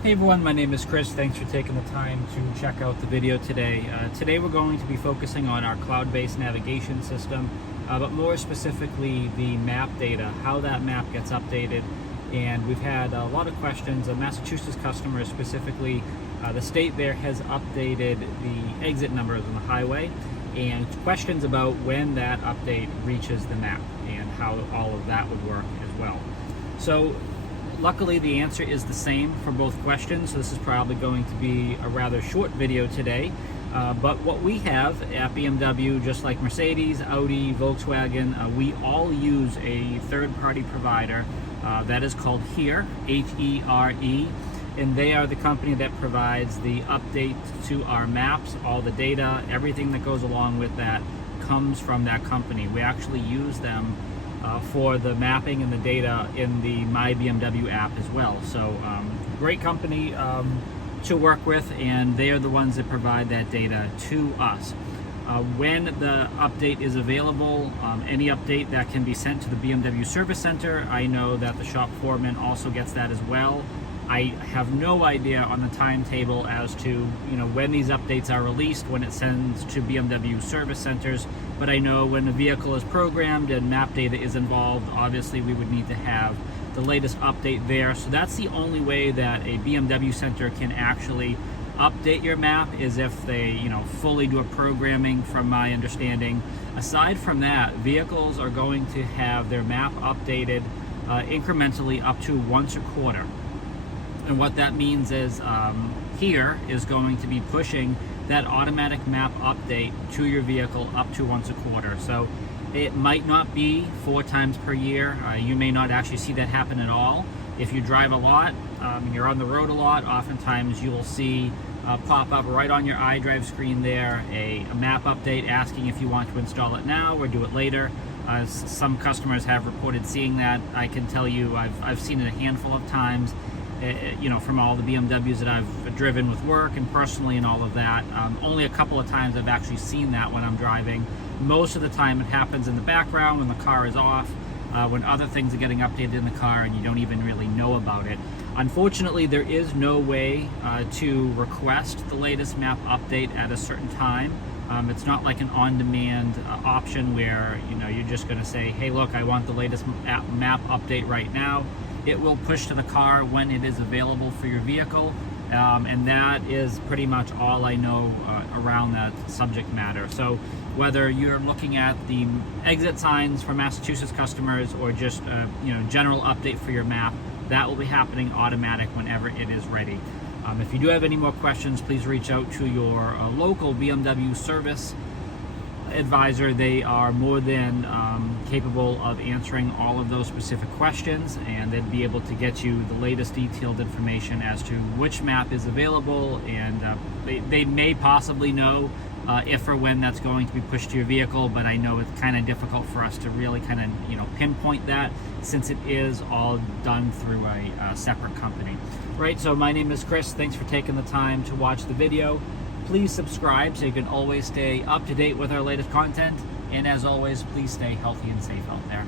Hey everyone, my name is Chris. Thanks for taking the time to check out the video today. Today we're going to be focusing on our cloud-based navigation system, but more specifically the map data, how that map gets updated. And we've had a lot of questions. Massachusetts customers specifically, the state there has updated the exit numbers on the highway, and questions about when that update reaches the map and how all of that would work as well. So luckily, the answer is the same for both questions, so this is probably going to be a rather short video today. But what we have at BMW, just like Mercedes, Audi, Volkswagen, we all use a third-party provider that is called HERE, H-E-R-E, and they are the company that provides the update to our maps, all the data, everything that goes along with that comes from that company. We actually use them for the mapping and the data in the My BMW app as well. So great company to work with, and they are the ones that provide that data to us. When the update is available, any update that can be sent to the BMW Service Center, I know that the shop foreman also gets that as well. I have no idea on the timetable as to when these updates are released, when it sends to BMW service centers, but I know when a vehicle is programmed and map data is involved, obviously we would need to have the latest update there. So that's the only way that a BMW center can actually update your map, is if they fully do a programming, from my understanding. Aside from that, vehicles are going to have their map updated incrementally up to once a quarter. And what that means is HERE is going to be pushing that automatic map update to your vehicle up to once a quarter. So it might not be 4 times per year. You may not actually see that happen at all. If you drive a lot, you're on the road a lot, oftentimes you will see pop up right on your iDrive screen there a map update asking if you want to install it now or do it later. Some customers have reported seeing that. I can tell you I've seen it a handful of times. From all the BMWs that I've driven with work and personally and all of that. Only a couple of times I've actually seen that when I'm driving. Most of the time it happens in the background when the car is off, when other things are getting updated in the car and you don't even really know about it. Unfortunately, there is no way to request the latest map update at a certain time. It's not like an on-demand option where you're just going to say, hey look, I want the latest map update right now. It will push to the car when it is available for your vehicle, and that is pretty much all I know around that subject matter. So whether you're looking at the exit signs for Massachusetts customers or just general update for your map, that will be happening automatic whenever it is ready. If you do have any more questions, please reach out to your local BMW service advisor. They are more than capable of answering all of those specific questions, and they'd be able to get you the latest detailed information as to which map is available, and they may possibly know if or when that's going to be pushed to your vehicle, but I know it's kind of difficult for us to really kind of pinpoint that, since it is all done through a separate company. Right, so my name is Chris. Thanks for taking the time to watch the video. Please subscribe so you can always stay up to date with our latest content. And as always, please stay healthy and safe out there.